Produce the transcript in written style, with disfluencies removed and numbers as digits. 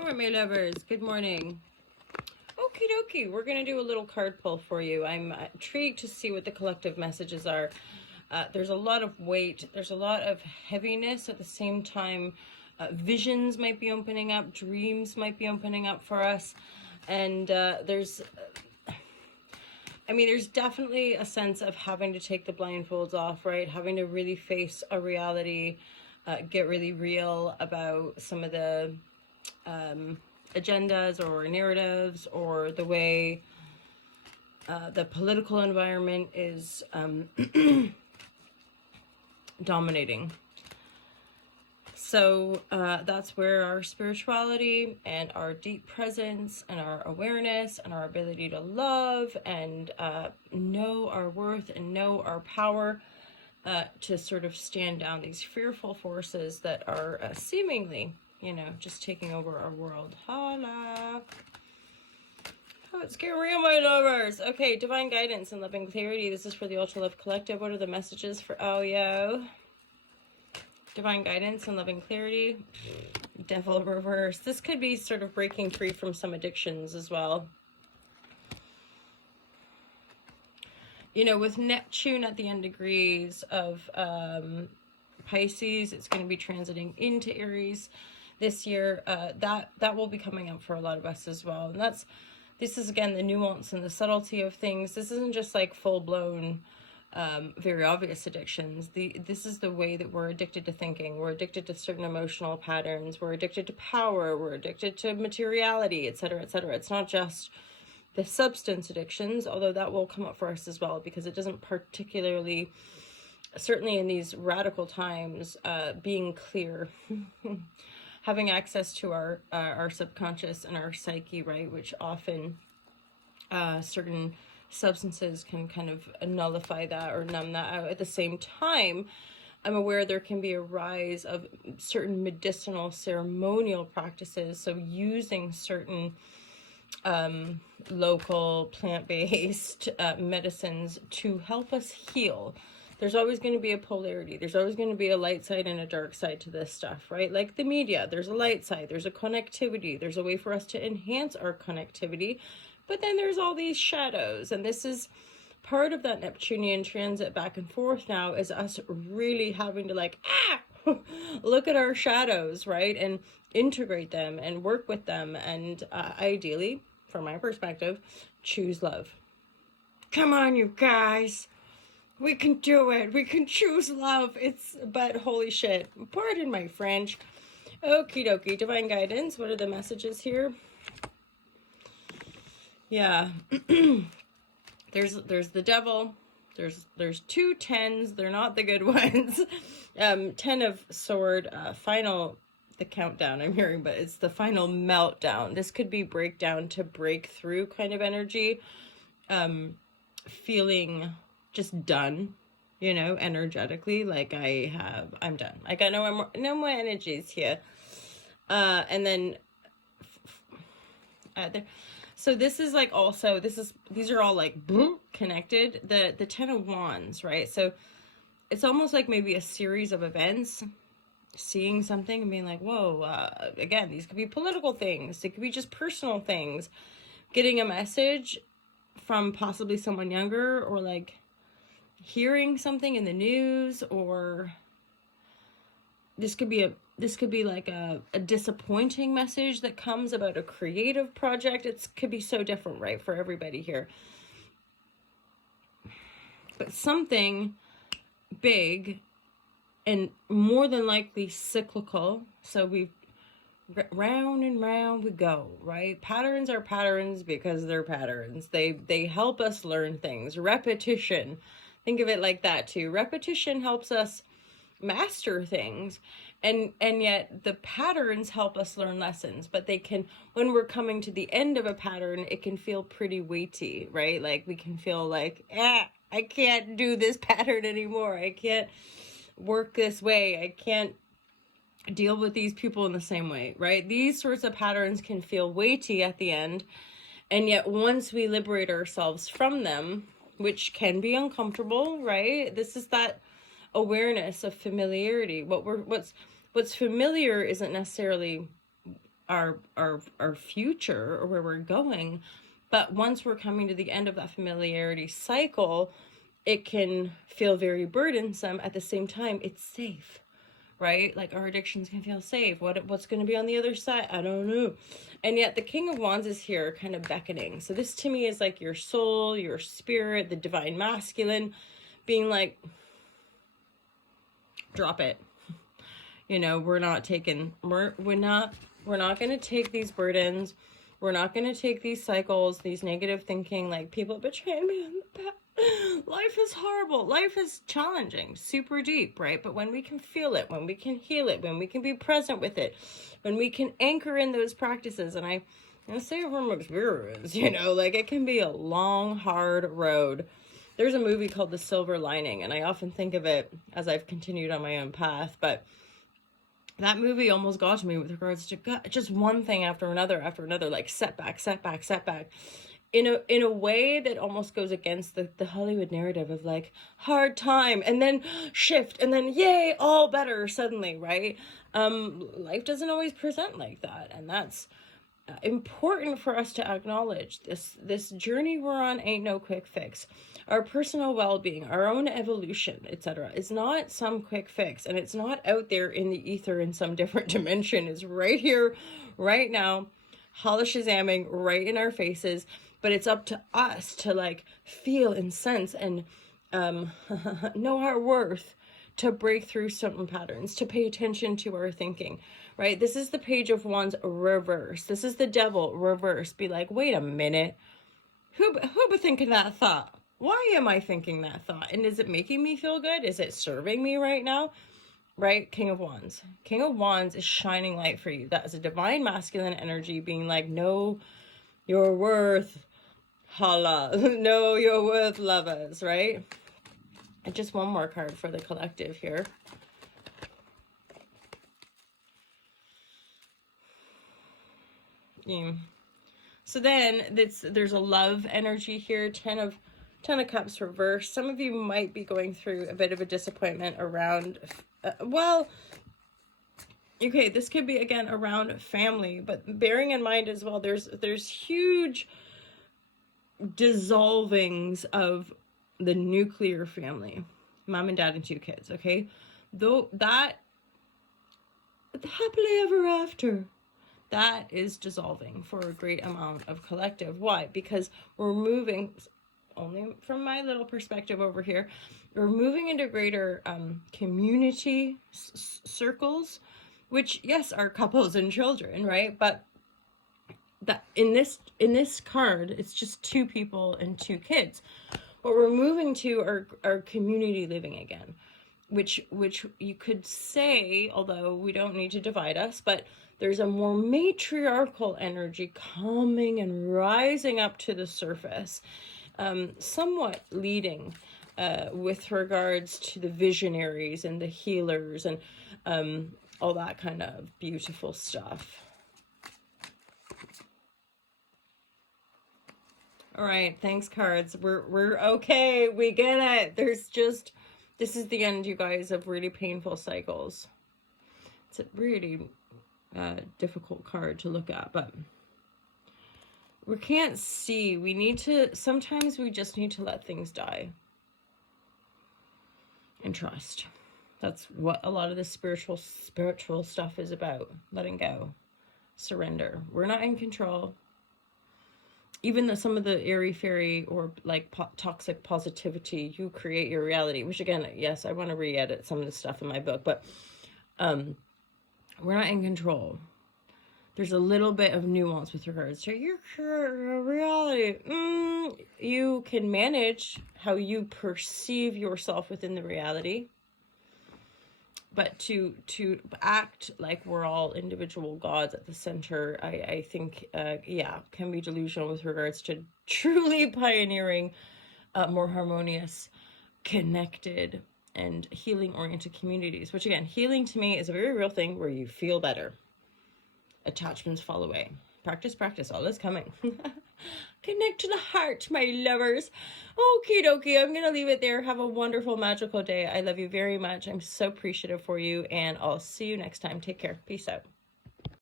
All right, my lovers, good morning. Okie dokie, we're going to do a little card pull for you. I'm intrigued to see what the collective messages are. There's a lot of weight, there's a lot of heaviness at the same time. Visions might be opening up, dreams might be opening up for us. And there's definitely a sense of having to take the blindfolds off, right? Having to really face a reality, get really real about some of the agendas or narratives or the way the political environment is dominating. So that's where our spirituality and our deep presence and our awareness and our ability to love and know our worth and know our power to sort of stand down these fearful forces that are seemingly, just taking over our world. Hola. Oh, it's getting real, my lovers. Okay, divine guidance and loving clarity. This is for the Ultra Love Collective. What are the messages for Oyo? Divine guidance and loving clarity. Devil reverse. This could be sort of breaking free from some addictions as well. With Neptune at the end degrees of Pisces, it's going to be transiting into Aries this year. That will be coming up for a lot of us as well. And this is again the nuance and the subtlety of things. This isn't just like full-blown very obvious addictions. This is the way that we're addicted to thinking. We're addicted to certain emotional patterns. We're addicted to power. We're addicted to materiality, etc., etc. It's not just the substance addictions, although that will come up for us as well, because it doesn't particularly, certainly in these radical times, being clear, having access to our subconscious and our psyche, right, which often certain substances can kind of nullify that or numb that out. At the same time, I'm aware there can be a rise of certain medicinal ceremonial practices, so using certain local plant-based medicines to help us heal. There's always going to be a polarity. There's always going to be a light side and a dark side to this stuff, right? Like the media, there's a light side, there's a connectivity, there's a way for us to enhance our connectivity, but then there's all these shadows, and this is part of that Neptunian transit back and forth now, is us really having to look at our shadows, right? And integrate them and work with them. And ideally, from my perspective, choose love. Come on, you guys. We can do it. We can choose love. But holy shit. Pardon my French. Okie dokie. Divine guidance. What are the messages here? Yeah. There's the devil. There's two tens. They're not the good ones. 10 of sword, the countdown I'm hearing, but it's the final meltdown. This could be breakdown to breakthrough kind of energy. Feeling just done, energetically, like I'm done. I got no more energies here. And then so this is like also, these are all like connected. The 10 of Wands, right? So it's almost like maybe a series of events, seeing something and being like, whoa, again, these could be political things. It could be just personal things, getting a message from possibly someone younger, or like hearing something in the news, or this could be like a disappointing message that comes about a creative project. It could be so different, right, for everybody here. But something big and more than likely cyclical. So we round and round we go, right? Patterns are patterns because they're patterns. They help us learn things. Repetition. Think of it like that too. Repetition helps us master things, and yet the patterns help us learn lessons. But they can, when we're coming to the end of a pattern, it can feel pretty weighty, right? Like we can feel like, I can't do this pattern anymore. I can't work this way. I can't deal with these people in the same way, right? These sorts of patterns can feel weighty at the end. And yet once we liberate ourselves from them, which can be uncomfortable, right? This is that awareness of familiarity. What's familiar isn't necessarily our future or where we're going. But once we're coming to the end of that familiarity cycle, it can feel very burdensome. At the same time, it's safe, right? Like our addictions can feel safe. What's going to be on the other side? I don't know. And yet the King of Wands is here kind of beckoning. So this to me is like your soul, your spirit, the divine masculine being like, drop it. You know, we're not going to take these burdens. We're not going to take these cycles, these negative thinking, like people betrayed me in the past. Life is horrible. Life is challenging, super deep, right? But when we can feel it, when we can heal it, when we can be present with it, when we can anchor in those practices, and I'm going to say it from experience, you know, like it can be a long, hard road. There's a movie called The Silver Lining, and I often think of it as I've continued on my own path, but that movie almost got to me with regards to just one thing after another, like setback, in a way that almost goes against the Hollywood narrative of like hard time and then shift and then yay, all better suddenly, right? Life doesn't always present like that, and that's important for us to acknowledge. This journey we're on ain't no quick fix. Our personal well-being, our own evolution, etc., is not some quick fix, and it's not out there in the ether in some different dimension. It's right here, right now, holla shazamming right in our faces. But it's up to us to like feel and sense and know our worth, to break through certain patterns, to pay attention to our thinking, right? This is the Page of Wands reverse. This is the Devil reverse. Be like, wait a minute. Who be thinking that thought? Why am I thinking that thought? And is it making me feel good? Is it serving me right now? Right? King of Wands. King of Wands is shining light for you. That is a divine masculine energy being like, know your worth, holla. Know your worth, lovers, right? And just one more card for the collective here. Yeah. So then there's a love energy here, 10 of Cups reversed. Some of you might be going through a bit of a disappointment around, okay, this could be again around family, but bearing in mind as well, there's huge dissolvings of the nuclear family, mom and dad and 2 kids, okay? Though that happily ever after, that is dissolving for a great amount of collective. Why? Because we're moving, only from my little perspective over here, we're moving into greater community circles, which yes are couples and children, right? But that in this card, it's just 2 people and 2 kids. What we're moving to are community living again, which you could say, although we don't need to divide us, but there's a more matriarchal energy coming and rising up to the surface, somewhat leading with regards to the visionaries and the healers and all that kind of beautiful stuff. All right, thanks, cards. We're okay. We get it. This is the end, you guys, of really painful cycles. It's a really difficult card to look at, but we can't see. Sometimes we just need to let things die and trust. That's what a lot of the spiritual stuff is about. Letting go, surrender. We're not in control. Even though some of the airy-fairy or like toxic positivity, you create your reality, which again, yes, I want to re-edit some of the stuff in my book, but we're not in control. There's a little bit of nuance with regards to your reality. You can manage how you perceive yourself within the reality. But to act like we're all individual gods at the center, I think, can be delusional with regards to truly pioneering more harmonious, connected, and healing-oriented communities. Which, again, healing to me is a very real thing where you feel better. Attachments fall away. Practice, all is coming. Connect to the heart, my lovers. Okie dokie, I'm going to leave it there. Have a wonderful, magical day. I love you very much. I'm so appreciative for you, and I'll see you next time. Take care. Peace out.